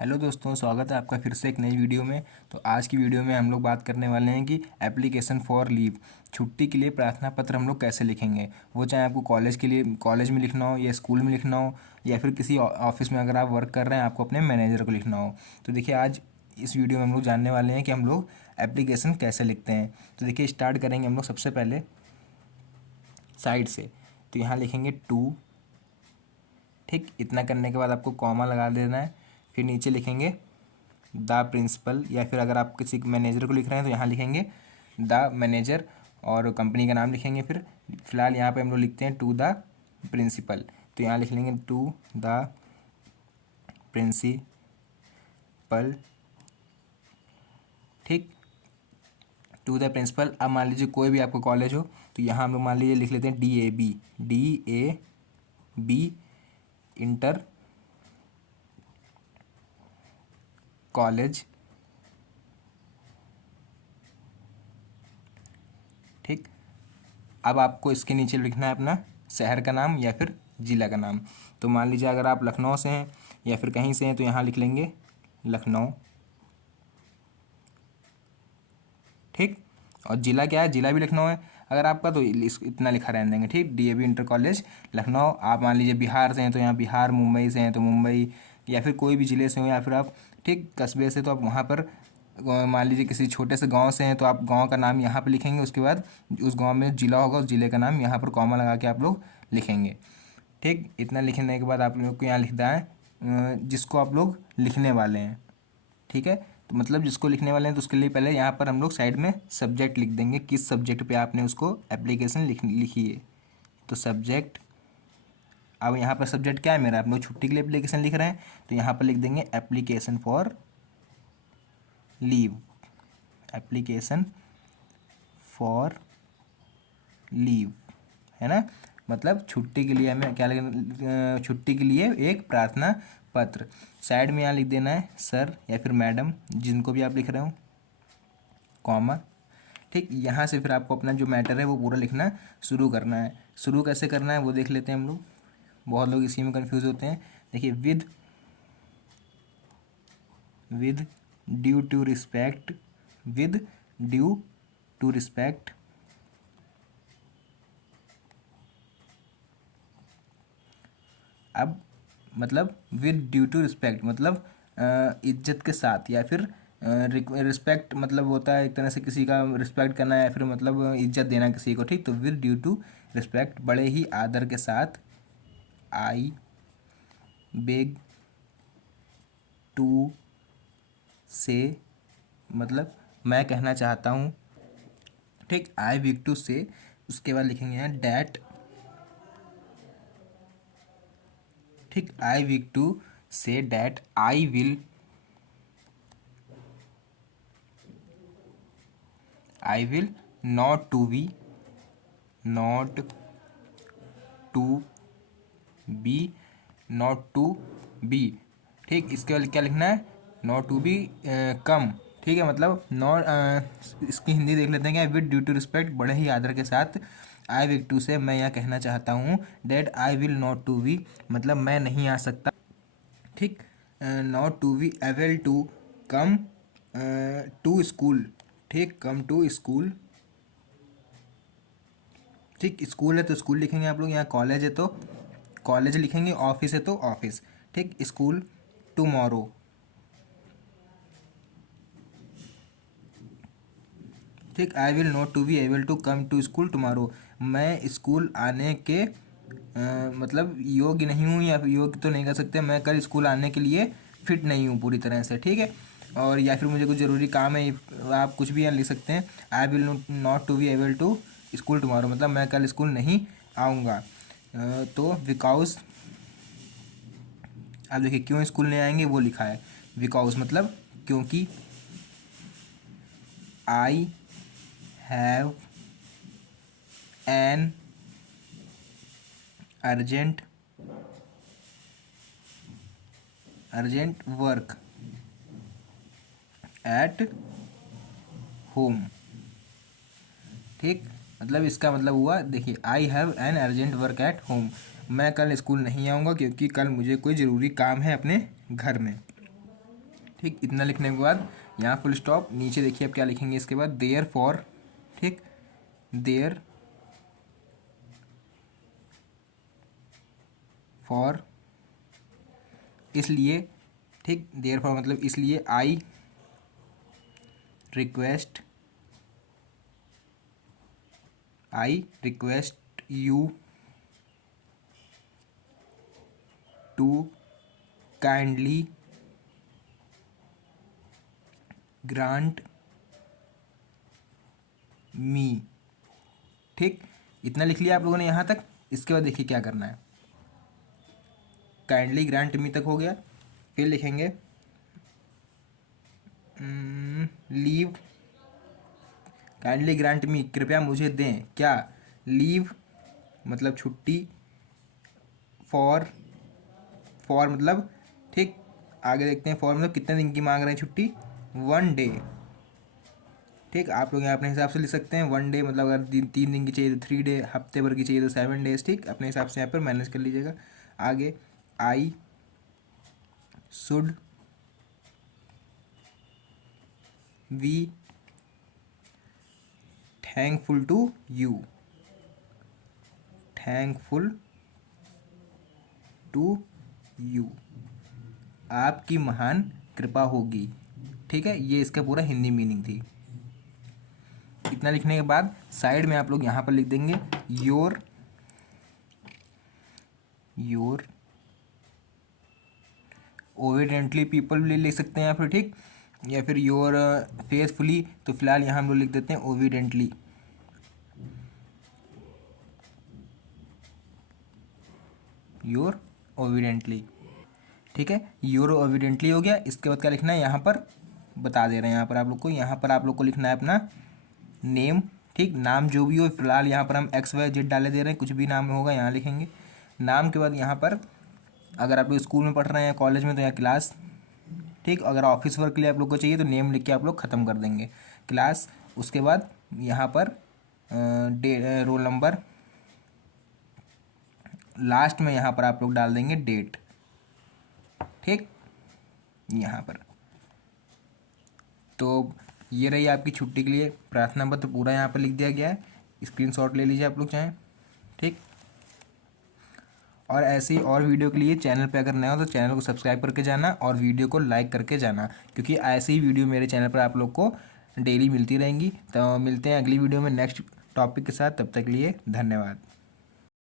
Hello दोस्तों, स्वागत है आपका फिर से एक नई वीडियो में। तो आज की वीडियो में हम लोग बात करने वाले हैं कि एप्लीकेशन फॉर लीव, छुट्टी के लिए प्रार्थना पत्र हम लोग कैसे लिखेंगे। वो चाहे आपको कॉलेज के लिए कॉलेज में लिखना हो या स्कूल में लिखना हो या फिर किसी ऑफिस में अगर आप वर्क कर रहे हैं आपको अपने मैनेजर को लिखना हो। तो देखिए, आज इस वीडियो में हम लोग जानने वाले हैं कि हम लोग एप्लीकेशन कैसे लिखते हैं। तो देखिए, स्टार्ट करेंगे हम लोग सबसे पहले साइड से। तो यहाँ लिखेंगे टू। ठीक, इतना करने के बाद आपको कॉमा लगा देना है। फिर नीचे लिखेंगे द प्रिंसिपल, या फिर अगर आप किसी मैनेजर को लिख रहे हैं तो यहाँ लिखेंगे द मैनेजर और कंपनी का नाम लिखेंगे। फिर फिलहाल यहाँ पे हम लोग लिखते हैं टू द प्रिंसिपल, तो यहाँ लिख लेंगे टू द प्रिंसिपल। ठीक, टू द प्रिंसिपल। अब मान लीजिए कोई भी आपको कॉलेज हो तो यहाँ हम लोग मान लीजिए लिख लेते हैं DAB इंटर कॉलेज। ठीक, अब आपको इसके नीचे लिखना है अपना शहर का नाम या फिर ज़िला का नाम। तो मान लीजिए अगर आप लखनऊ से हैं या फिर कहीं से हैं तो यहाँ लिख लेंगे लखनऊ। ठीक, और ज़िला क्या है, ज़िला भी लखनऊ है अगर आपका, तो इतना लिखा रहने देंगे। ठीक, DAB इंटर कॉलेज लखनऊ। आप मान लीजिए बिहार से हैं तो यहाँ बिहार, मुंबई से हैं तो मुंबई, या फिर कोई भी ज़िले से हो, या फिर आप ठीक कस्बे से तो आप वहाँ पर मान लीजिए किसी छोटे से गांव से हैं तो आप गांव का नाम यहाँ पे लिखेंगे। उसके बाद उस गांव में ज़िला होगा, उस ज़िले का नाम यहाँ पर कॉमा लगा के आप लोग लिखेंगे। ठीक, इतना लिखने के बाद आप लोग को यहाँ लिखना है जिसको आप लोग लिखने वाले हैं। ठीक है, तो मतलब जिसको लिखने वाले हैं तो उसके लिए पहले यहाँ पर हम लोग साइड में सब्जेक्ट लिख देंगे, किस सब्जेक्ट पे आपने उसको एप्लीकेशन लिखी है। तो सब्जेक्ट, अब यहाँ पर सब्जेक्ट क्या है मेरा, आप लोग छुट्टी के लिए एप्लीकेशन लिख रहे हैं तो यहाँ पर लिख देंगे application for leave. Application for leave है ना, मतलब छुट्टी के लिए हमें क्या लिखना, छुट्टी के लिए एक प्रार्थना पत्र। साइड में यहाँ लिख देना है सर या फिर मैडम, जिनको भी आप लिख रहे हो, कॉमा। ठीक, यहाँ से फिर आपको अपना जो मैटर है वो पूरा लिखना शुरू करना है। शुरू कैसे करना है वो देख लेते हैं हम लोग, बहुत लोग इसी में कंफ्यूज होते हैं। देखिए, with due to respect, with due to respect, अब मतलब विद ड्यू टू रिस्पेक्ट मतलब इज्जत के साथ, या फिर रिस्पेक्ट मतलब होता है एक तरह से किसी का रिस्पेक्ट करना या फिर मतलब इज्जत देना किसी को। ठीक, तो विद ड्यू टू रिस्पेक्ट, बड़े ही आदर के साथ, आई बेग टू से मतलब मैं कहना चाहता हूँ। ठीक, आई बेग टू से, उसके बाद लिखेंगे यहाँ डैट। ठीक, I will to say that I will not to be not to be. ठीक, इसके बाद क्या लिखना है, नॉट टू बी कम। ठीक है, मतलब नॉट, इसकी हिंदी देख लेते हैं क्या, विद ड्यू टू रिस्पेक्ट, बड़े ही आदर के साथ, आई विल टू से मैं यह कहना चाहता हूँ, that I will not to be मतलब मैं नहीं आ सकता। ठीक, not to be able to come to school. ठीक, कम टू स्कूल। ठीक, स्कूल है तो स्कूल लिखेंगे आप लोग, यहाँ कॉलेज है तो कॉलेज लिखेंगे, ऑफिस है तो ऑफिस। ठीक, स्कूल टुमारो। ठीक, I will not to be able to come to school tomorrow, मैं स्कूल आने के मतलब योग्य नहीं हूँ, या योग्य तो नहीं कर सकते, मैं कल स्कूल आने के लिए फिट नहीं हूँ पूरी तरह से। ठीक है, और या फिर मुझे कुछ ज़रूरी काम है, आप कुछ भी यहाँ लिख सकते हैं, I will not to be able to school tomorrow मतलब मैं कल स्कूल नहीं आऊँगा। तो बिकॉज, आप देखिए क्यों स्कूल नहीं आएंगे वो लिखा है, बिकॉज मतलब क्योंकि, I have an urgent work at home. ठीक, मतलब इसका मतलब हुआ, देखिए I have an urgent work at home, मैं कल स्कूल नहीं आऊँगा क्योंकि कल मुझे कोई ज़रूरी काम है अपने घर में। ठीक, इतना लिखने के बाद यहाँ फुल स्टॉप, नीचे देखिए अब क्या लिखेंगे इसके बाद, देयर फॉर, ठीक, देयर फॉर, इसलिए, ठीक, देयर फॉर मतलब इसलिए, I request you to kindly grant me. ठीक, इतना लिख लिया आप लोगों ने यहाँ तक। इसके बाद देखिए क्या करना है, काइंडली ग्रांट मी तक हो गया, फिर लिखेंगे लीव, काइंडली ग्रांट मी, कृपया मुझे दें, क्या, लीव मतलब छुट्टी, फॉर मतलब, ठीक, आगे देखते हैं, फॉर मतलब कितने दिन की मांग रहे हैं छुट्टी, 1 डे। ठीक, आप लोग यहाँ अपने हिसाब से लिख सकते हैं, 1 डे मतलब अगर 3 दिन की चाहिए तो 3 डे, हफ्ते भर की चाहिए तो 7 डेज। ठीक, अपने हिसाब से यहाँ पर मैनेज कर लीजिएगा। आगे, I should be thankful to you, thankful to you, आपकी महान कृपा होगी। ठीक है, ये इसका पूरा हिंदी मीनिंग थी। इतना लिखने के बाद साइड में आप लोग यहाँ पर लिख देंगे योर ओविडेंटली पीपल भी लिख सकते हैं यहाँ पर, ठीक, या फिर योर फेथफुली, तो फिलहाल यहाँ हम लोग लिख देते हैं ओविडेंटली, योर ओविडेंटली। ठीक है, योर ओविडेंटली हो गया। इसके बाद क्या लिखना है यहाँ पर बता दे रहे हैं, यहाँ पर आप लोग को, यहाँ पर आप लोग को लिखना है अपना नेम। ठीक, नाम जो भी हो, फिलहाल यहाँ पर हम XYZ डाले दे रहे हैं, कुछ भी नाम होगा यहाँ लिखेंगे। नाम के बाद यहाँ पर अगर आप लोग स्कूल में पढ़ रहे हैं या कॉलेज में तो यहाँ क्लास। ठीक, अगर ऑफिस वर्क के लिए आप लोग को चाहिए तो नेम लिख के आप लोग ख़त्म कर देंगे, क्लास। उसके बाद यहाँ पर रोल नंबर, लास्ट में यहाँ पर आप लोग डाल देंगे डेट। ठीक, यहाँ पर तो ये रही आपकी छुट्टी के लिए प्रार्थना पत्र, पूरा यहाँ पर लिख दिया गया है, स्क्रीनशॉट ले लीजिए आप लोग चाहें। ठीक, और ऐसे ही और वीडियो के लिए चैनल पे अगर नया हो तो चैनल को सब्सक्राइब करके जाना और वीडियो को लाइक करके जाना, क्योंकि ऐसे ही वीडियो मेरे चैनल पर आप लोग को डेली मिलती रहेंगी। तो मिलते हैं अगली वीडियो में नेक्स्ट टॉपिक के साथ, तब तक के लिए धन्यवाद।